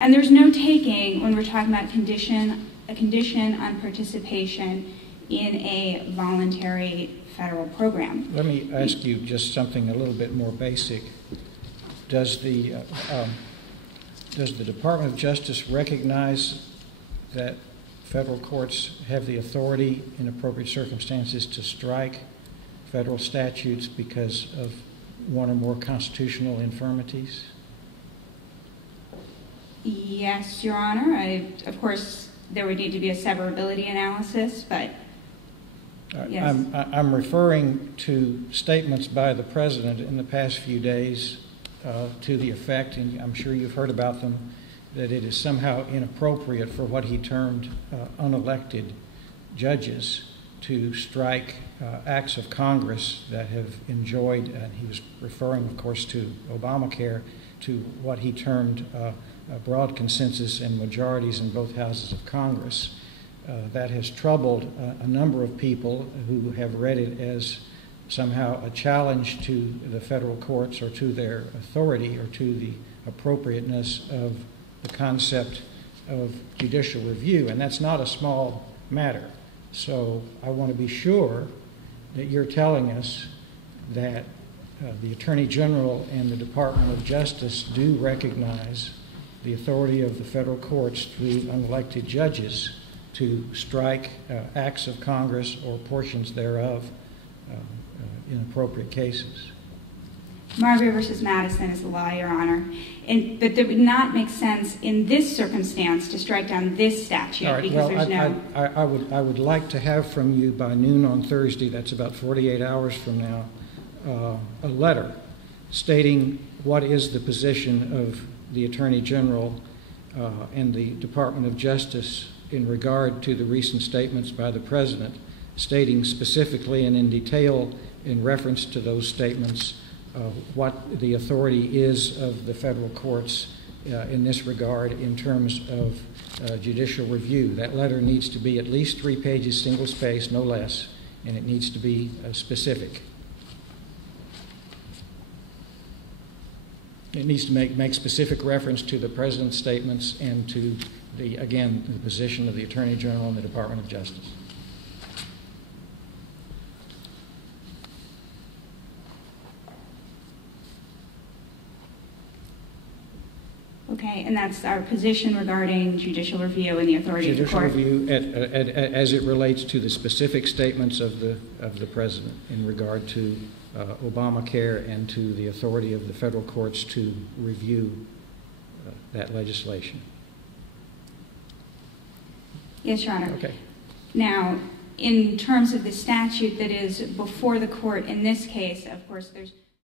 And there's no taking when we're talking about a condition on participation in a voluntary federal program. Let me ask you just something a little bit more basic. Does the Department of Justice recognize that federal courts have the authority in appropriate circumstances to strike federal statutes because of one or more constitutional infirmities? Yes, Your Honor. Of course, there would need to be a severability analysis, but yes. I'm referring to statements by the President in the past few days to the effect, and I'm sure you've heard about them, that it is somehow inappropriate for what he termed unelected judges to strike acts of Congress that have enjoyed, and he was referring, of course, to Obamacare, to what he termed a broad consensus and majorities in both houses of Congress. That has troubled a number of people who have read it as somehow a challenge to the federal courts or to their authority or to the appropriateness of the concept of judicial review, and that's not a small matter. So I want to be sure that you're telling us that the Attorney General and the Department of Justice do recognize the authority of the federal courts through unelected judges to strike acts of Congress or portions thereof in appropriate cases. Marbury v. Madison is the law, Your Honor. But it would not make sense in this circumstance to strike down this statute. All right, because well, there's I would like to have from you by noon on Thursday, that's about 48 hours from now, a letter stating what is the position of the Attorney General and the Department of Justice in regard to the recent statements by the President, stating specifically and in detail in reference to those statements what the authority is of the federal courts in this regard in terms of judicial review. That letter needs to be at least 3 pages, single space, no less, and it needs to be specific. It needs to make specific reference to the President's statements and to the position of the Attorney General and the Department of Justice. Okay, and that's our position regarding judicial review and the authority of the court. Judicial review as it relates to the specific statements of the President in regard to Obamacare and to the authority of the federal courts to review that legislation. Yes, Your Honor. Okay. Now, in terms of the statute that is before the court in this case, of course, there's